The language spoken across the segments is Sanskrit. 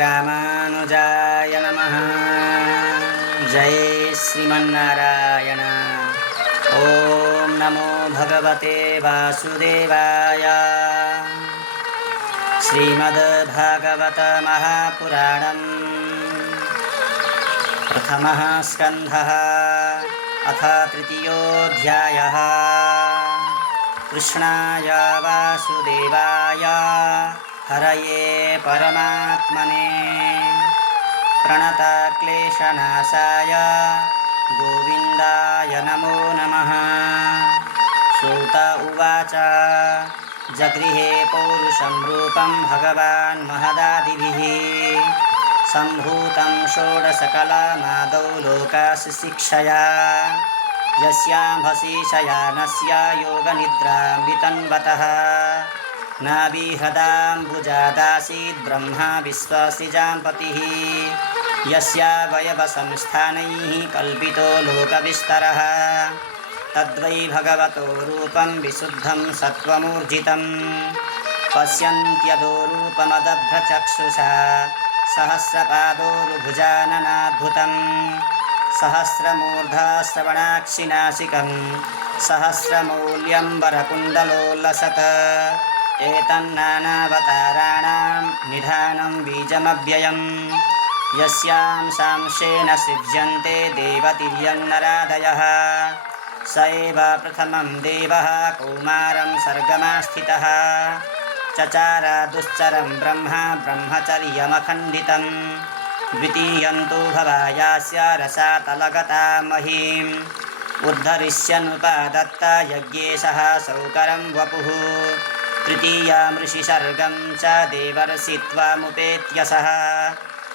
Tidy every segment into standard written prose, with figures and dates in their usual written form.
रामानुजाय नमः। जय श्रीमन्नारायण। ओम नमो भगवते वासुदेवाय। श्रीमद्भागवत महापुराणम् प्रथमः स्कन्धः अथ तृतीयोऽध्यायः। कृष्णाय वासुदेवाय हरये परमात्मने प्रणतक्लेशनाशाय गोविन्दाय नमो नमः। सूत उवाच जगृहे पौरुषं रूपं भगवान् महदादिभिः सम्भूतं षोडशकलामादौ लोकाशिशिक्षया यस्याम्भसि शयानस्य योगनिद्रां वितन्वतः नाभिहृदाम्बुजादासीत् ब्रह्मा विश्वसिजाम्पतिः यस्यावयवसंस्थानैः कल्पितो लोकविस्तरः तद्वै भगवतो रूपं विशुद्धं सत्त्वमूर्जितं पश्यन्त्यदो रूपमदभ्रचक्षुषा सहस्रपादोरुभुजाननाद्भुतं सहस्रमूर्धा श्रवणाक्षिनासिकं सहस्रमौल्यम्बरकुण्डलोल्लसत् एतन्नानावताराणां निधानं बीजमव्ययं यस्यां सांशेन सृज्यन्ते देवतिर्यं नरादयः स एव प्रथमं देवः कौमारं सर्गमास्थितः चचार दुश्चरं ब्रह्मचर्यमखण्डितं द्वितीयं तु भवायास्य रसातलगता महीम् उद्धरिष्यनुपदत्त यज्ञेशः सौकरं वपुः तृतीयं ऋषिसर्गं च देवर्षित्वमुपेत्यसः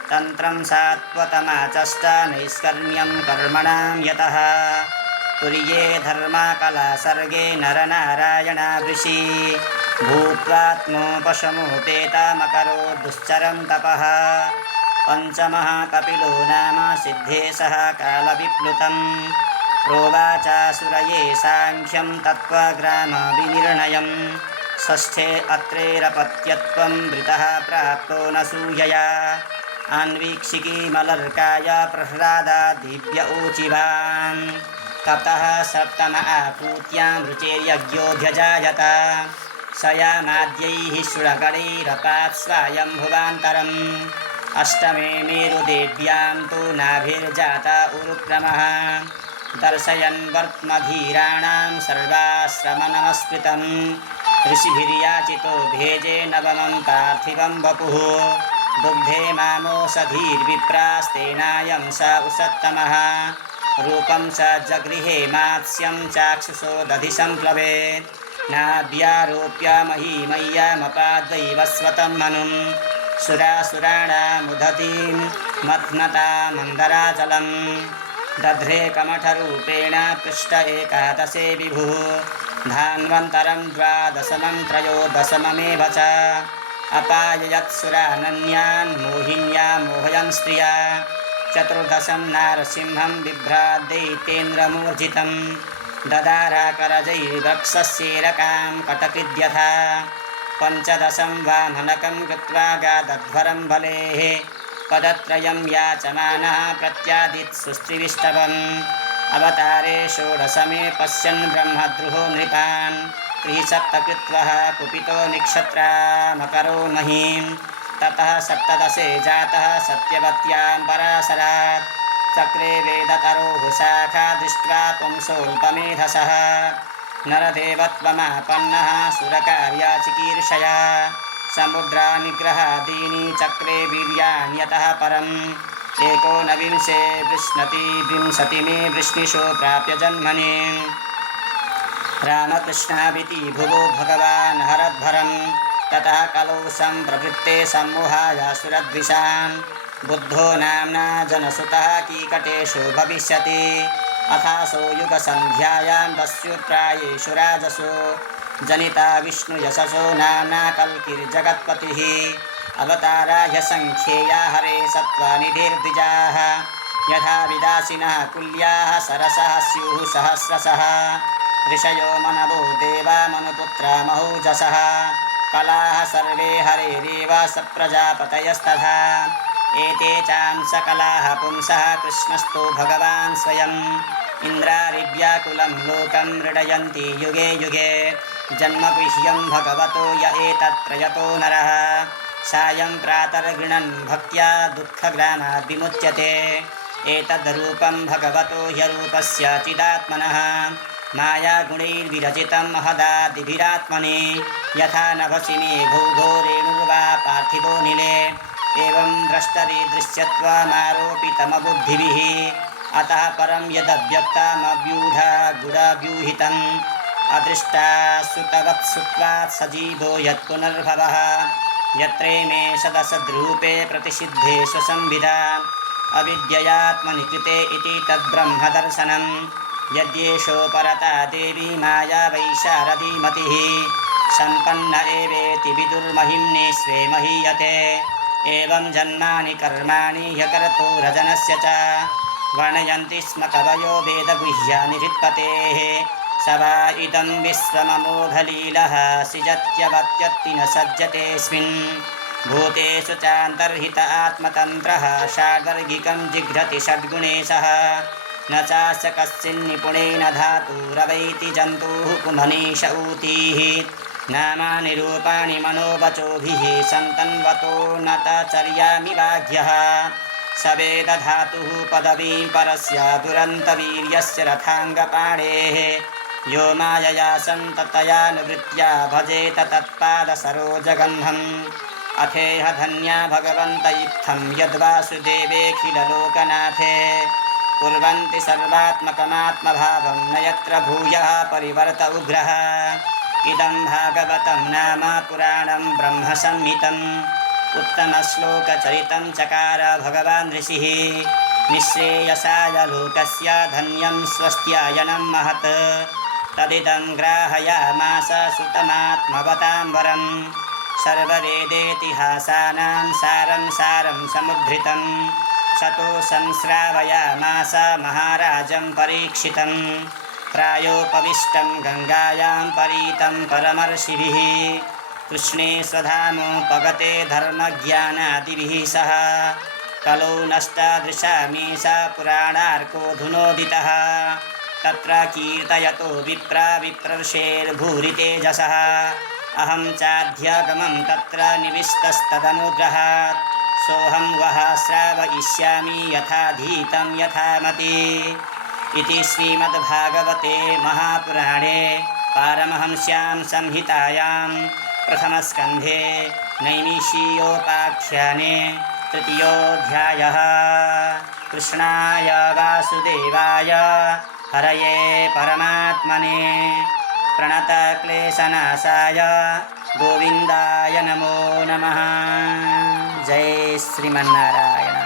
तन्त्रं सात्वतमाचष्ट नैष्कर्म्यं कर्मणां यतः तुर्ये धर्मकलासर्गे नरनारायणावृषि भूत्वात्मोपशमोपेतमकरो दुश्चरं तपः पञ्चमः कपिलो नाम सिद्धेशः कालविप्लुतं प्रोवाचासुरये साङ्ख्यं तत्त्वग्रामविनिर्णयं षष्ठे अत्रेरपत्यत्वं वृतः प्राप्तो न सूयया अन्वीक्षिकीमलर्काय प्रह्लादादिभ्य ऊचिवान् ततः सप्तम आपूत्यां रुचेर्यज्ञोऽध्यजायत स यामाद्यैः शुरगणैरपात् स्वायम्भुवान्तरम् अष्टमे मेरुदेव्यां तु नाभिर्जात उरुक्रमः दर्शयन् वर्त्मधीराणां सर्वाश्रमनमस्कृतं ऋषिभिर्याचितो भेजे नवमं पार्थिवं वपुः दुग्धे मामोषधीर्विप्रास्तेनायं स उषत्तमः रूपं स जगृहे मात्स्यं चाक्षुषो दधि सम्प्लवेत् नाभ्यारोप्य महीमय्यमपाद्वैवस्वतं मनुं सुरासुराणामुदतीं मथ्नता मन्दराचलं दध्रे कमठरूपेण पृष्ठ एकादशे विभुः धान्वन्तरं द्वादशमं त्रयोदशममेव च अपाययत्सुरानन्यान् मोहिन्या मोहयन् स्त्रिया चतुर्दशं नारसिंहं बिभ्राद्दैत्येन्द्रमूर्जितं ददाराकरजैर्वक्षस्येरकां कटकृद्यथा पञ्चदशं वामनकं कृत्वा गादध्वरं बलेः पदत्रयं याचमानः प्रत्यादित्सुस्त्रिविष्टवम् अवतारे षोडशमे पश्यन् ब्रह्मद्रुहो नृपान् त्रिसप्तकृत्वः कुपितो निक्षत्रामकरो महीं ततः सप्तदशे जातः सत्यवत्यां पराशरात् चक्रे वेदतरोः शाखा दृष्ट्वा पुंसोऽल्पमेधसः नरदेवत्वमापन्नः सुरकार्याचिकीर्षया समुद्रानिग्रहादीनि चक्रे वीर्याण्यतः परम् एकोनविंशे वृष्णति विंशतिमे वृष्णिषु प्राप्य जन्मनि रामकृष्णाविति भुवो भगवान् हरद्भरं ततः कलौ सम्प्रवृत्ते सम्मोहायासुरद्विषान् बुद्धो नाम्ना जनसुतः कीकटेषु भविष्यति अथासो युगसन्ध्यायां दस्युप्रायेषु राजसु जनिता विष्णुयशसो नाम्ना कल्किर्जगत्पतिः अवताराय संख्येया हरे सत्त्वनिधिर्द्विजाः यथा विदासिनः कुल्याः सरसः स्युः सहस्रशः ऋषयो मनवो देवा मनुपुत्रा महौजसः कलाः सर्वे हरेरेव सप्रजापतयस्तथा एते चां सकलाः पुंसः कृष्णस्तु भगवान् स्वयम् इन्द्रारिव्याकुलं लोकं मृडयन्ति युगे युगे जन्मगुह्यं भगवतो य एतत्प्रयतो नरः सायं प्रातर्गृणन् भक्त्या दुःखग्रामाद् विमुच्यते एतद्रूपं भगवतो ह्यरूपस्य चिदात्मनः मायागुणैर्विरचितं महदादिभिरात्मने यथा नभसि मेघो घोरेणुर्वा पार्थिवो निले एवं द्रष्टरि दृश्यत्वमारोपितमबुद्धिभिः अतः परं यदव्यक्तमव्यूढा गुडाव्यूहितम् अदृष्टा सुतवत्सुत्वात् सजीवो यत्पुनर्भवः यत्रे मे सदसद्रूपे प्रतिषिद्धे स्वसंविदा अविद्ययात्मनि कृते इति तद्ब्रह्मदर्शनं यद्येषो परता देवी माया वैशारदीमतिः सम्पन्न एवेति विदुर्महिम्ने स्वे महीयते एवं जन्मानि कर्माणि ह्यकर्तु रजनस्य च वर्णयन्ति स्म कवयो वेदगुह्यानि हृत्पतेः स वा इदं विश्वममोघलीलः सृजत्यवत्यत्ति न सज्जतेऽस्मिन् भूतेषु चान्तर्हित आत्मतन्त्रः षाड्वर्गिकं जिघ्रति षड्गुणेशः न चास्य कश्चिन्निपुणेन धातुरवैति जन्तुः कुमनीष ऊतीः नामानि रूपाणि मनोवचोभिः सन्तन्वतो न तचर्यामि वाग्यः स वेदधातुः पदवीं परस्य दुरन्तवीर्यस्य रथाङ्गपाणेः यो मायया सन्ततयानुवृत्त्या भजेत तत्पादसरोजगन्धम् अथेह धन्या भगवन्त इत्थं यद्वासुदेवेऽखिललोकनाथे कुर्वन्ति सर्वात्मकमात्मभावं न यत्र भूयः परिवर्त उग्रः इदं भागवतं नाम पुराणं ब्रह्मसंहितम् उत्तमश्लोकचरितं चकार भगवान् ऋषिः निःश्रेयसाय लोकस्य धन्यं स्वस्त्यायनं महत् तदिदं ग्राहयामास सुतमात्मवतां वरं सर्ववेदेतिहासानां सारं सारं समुद्धृतं सतो संश्रावयामास महाराजं परीक्षितं प्रायोपविष्टं गङ्गायां परीतं परमर्षिभिः कृष्णे स्वधामोपगते धर्मज्ञानादिभिः सह कलौ नष्टादृशामी स पुराणार्को धुनोदितः तत्र कीर्तयतो विप्रा विप्रर्षेर्भूरि तेजसः अहं चाध्यगमं तत्र निविष्टस्तदनुग्रहात् सोऽहं वः श्रावयिष्यामि यथाधीतं यथामति इति श्रीमद्भागवते महापुराणे पारमहंस्यां संहितायां प्रथमस्कन्धे नैमिषीयोपाख्याने तृतीयोऽध्यायः। कृष्णाय वासुदेवाय हरये परमात्मने प्रणतक्लेशनाशाय गोविन्दाय नमो नमः। जय श्रीमन्नारायण।